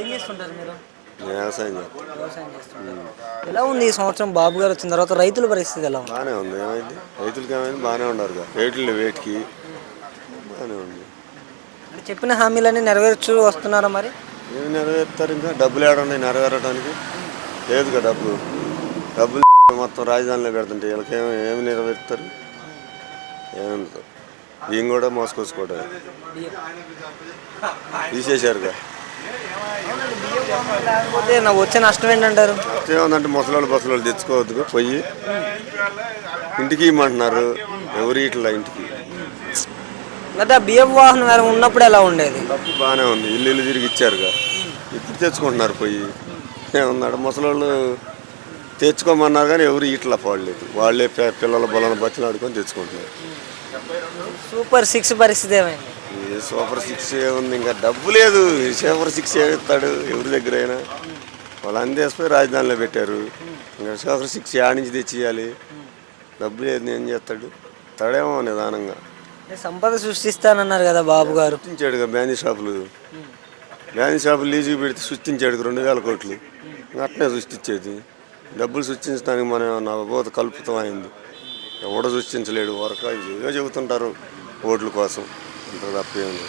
ఏం చేస్తుంటారు మీరు? వ్యవసాయం చేస్తాం. వ్యవసాయం చేస్తుంటారు. ఎలా ఉంది ఈ సంవత్సరం బాబు గారు వచ్చిన తర్వాత రైతుల పరిస్థితి ఎలా ఉంది? బాగానే ఉంది. ఏమైంది రైతులకి ఏమైంది బాగానే ఉన్నారు. రేట్లు వేటికి బాగానే ఉంది. అంటే చెప్పిన హామీలన్నీ నెరవేర్చు వస్తున్నారా మరి? ఏమి నెరవేరుతారు? ఇంకా డబ్బులు ఏడున్నాయి నెరవేరడానికి? లేదుగా డబ్బులు. డబ్బులు మొత్తం రాజధానిలో పెడుతుంటే వీళ్ళకి ఏమి నెరవేరుతారు? ఏముంటుంది? బియ్యం కూడా మోసుకొచ్చుకోవడం తీసేశారుగా. లేకపోతే నాకు వచ్చే నష్టం ఏంటంటారు? ఏముందంటే ముసలోళ్ళు బస్సులోళ్ళు తెచ్చుకోవద్దు పోయి ఇంటికి ఇమ్మంటున్నారు. ఎవరు ఇట్లా ఇంటికి లేదా బియ్యం వాహనం ఎలా ఉన్నప్పుడు ఎలా ఉండేది? డబ్బు బాగానే ఉంది. ఇల్లు తిరిగి ఇచ్చారుగా. ఇప్పుడు తెచ్చుకుంటున్నారు పోయి. ఏమన్నాడు ముసలోళ్ళు తెచ్చుకోమన్నారు కానీ ఎవరు ఇట్లా పోడలేదు. వాళ్ళే పిల్లల బొలను బతిని ఆడుకొని తెచ్చుకుంటున్నారు. సూపర్ 6 పరిస్థితి ఏమైంది? ఈ సూపర్ 6 ఏముంది? ఇంకా డబ్బు లేదు. సూపర్ 6 ఏమిస్తాడు ఎవరి దగ్గర అయినా? వాళ్ళు అందేసిపోయి రాజధానిలో పెట్టారు. ఇంకా సూపర్ 6 యాడ్ నుంచి తెచ్చియాలి. డబ్బు లేదు. ఏం చేస్తాడు? తడేమో నిదానంగా. సంపద సృష్టిస్తానన్నారు కదా బాబు గారు. సృష్టించాడుగా బ్యాండీ షాపులు లీజుకి పెడితే సృష్టించాడు 2,000 కోట్లు. అట్నే సృష్టించేది. డబ్బులు సృష్టించడానికి మనం ఏమన్నా పోత కలుపుతాం అయింది. ఎవడో సృష్టించలేడు. వరకు ఏదో చెబుతుంటారు ఓట్ల కోసం. అంత తప్పేముంది.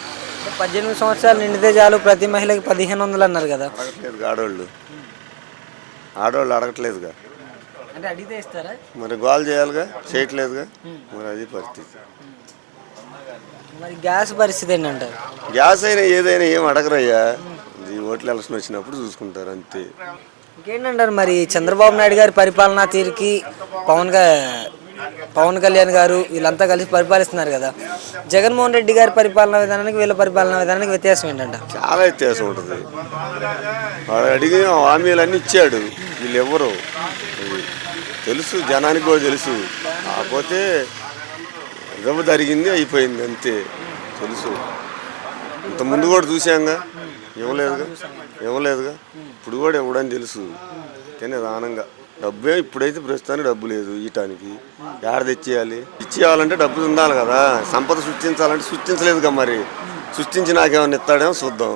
18 సంవత్సరాలు నిండితే చాలు ప్రతి మహిళకి 1,500 అన్నారు కదా. అడగట్లేదు ఆడవాళ్ళు అడగట్లేదుగా. అంటే అడిగితే ఇస్తారా? మరి గోల్ చేయాలిగా, చేయట్లేదుగా. మరి అది పరిస్థితి. మరి గ్యాస్ పరిస్థితి ఏంటంటారు? గ్యాస్ అయినా ఏదైనా ఏం అడగరయ్యా. ఈ ఓట్ల ఎలక్షన్ వచ్చినప్పుడు చూసుకుంటారు అంతే. ఇంకేంటంటారు మరి చంద్రబాబు నాయుడు గారి పరిపాలనా తీరుకి పవన్ కళ్యాణ్ గారు వీళ్ళంతా కలిసి పరిపాలిస్తున్నారు కదా. జగన్మోహన్ రెడ్డి గారి పరిపాలనా విధానానికి వీళ్ళ పరిపాలనా విధానానికి వ్యత్యాసం ఏంటంటే? చాలా వ్యత్యాసం ఉంటుంది. వాడు అడిగిన హామీలన్నీ ఇచ్చాడు. వీళ్ళు ఎవరు తెలుసు, జనానికి కూడా తెలుసు. కాకపోతే గబ్బు జరిగింది అయిపోయింది అంతే. తెలుసు. ఇంత ముందు కూడా చూసాంగా. ఇవ్వలేదుగా. ఇప్పుడు కూడా ఇవ్వడని తెలుసు. కానీ నిదానంగా డబ్బే ఇప్పుడైతే ప్రస్తుతానికి డబ్బు లేదు ఇవ్వటానికి. ఏడ తెచ్చేయాలి? ఇచ్చేయాలంటే డబ్బులు ఉండాలి కదా. సంపద సృష్టించాలంటే సృష్టించలేదుగా. మరి సృష్టించి నాకేమన్నా ఇస్తాడేమో చూద్దాం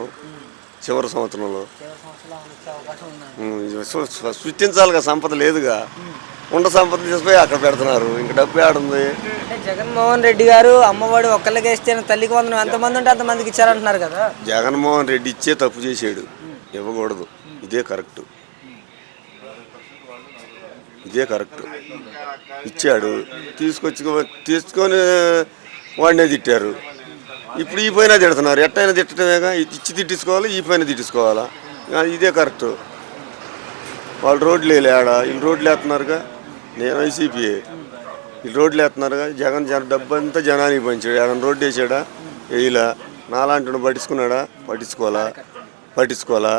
చివరి సంవత్సరంలో. సృష్టించాలిగా. సంపద లేదుగా. ఉండ సంపద తీసుకుపోయి అక్కడ పెడుతున్నారు. ఇంకా డబ్బు ఏడుంది? జగన్మోహన్ రెడ్డి గారు అమ్మఒడి ఒక్కళ్ళకి వేస్తే తల్లికి వందనం ఎంతమంది ఉంటే అంతమందికి ఇచ్చారంటున్నారు కదా. జగన్మోహన్ రెడ్డి ఇచ్చే తప్పు చేసాడు. ఇవ్వకూడదు. ఇదే కరెక్ట్. ఇచ్చాడు. తీసుకొని వాడినే తిట్టారు. ఇప్పుడు ఈ పైన తిడుతున్నారు. ఎట్టయినా తిట్టడమేగా. ఇచ్చి తిట్టించుకోవాలి, ఈ పైన తిట్టించుకోవాలా. ఇదే కరెక్ట్. వాళ్ళు రోడ్లు వేయలేడా? వీళ్ళు రోడ్లు వేస్తున్నారుగా. నేను వైసీపీఏ. వీళ్ళు రోడ్లు వేస్తున్నారుగా. జగన్ డబ్బు అంతా జనానికి పంచాడు. ఏదైనా రోడ్డు వేసాడా? వేయలా. నాలాంటి పట్టించుకున్నాడా? పట్టించుకోవాలా.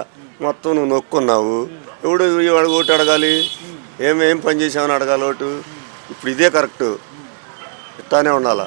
మొత్తం నువ్వు నొక్కున్నావు. ఎవడు వాడు ఓటు అడగాలి? ఏం పని చేసామని అడగాలి ఓటు. ఇప్పుడు ఇదే కరెక్ట్. ఇట్లానే ఉండాలా.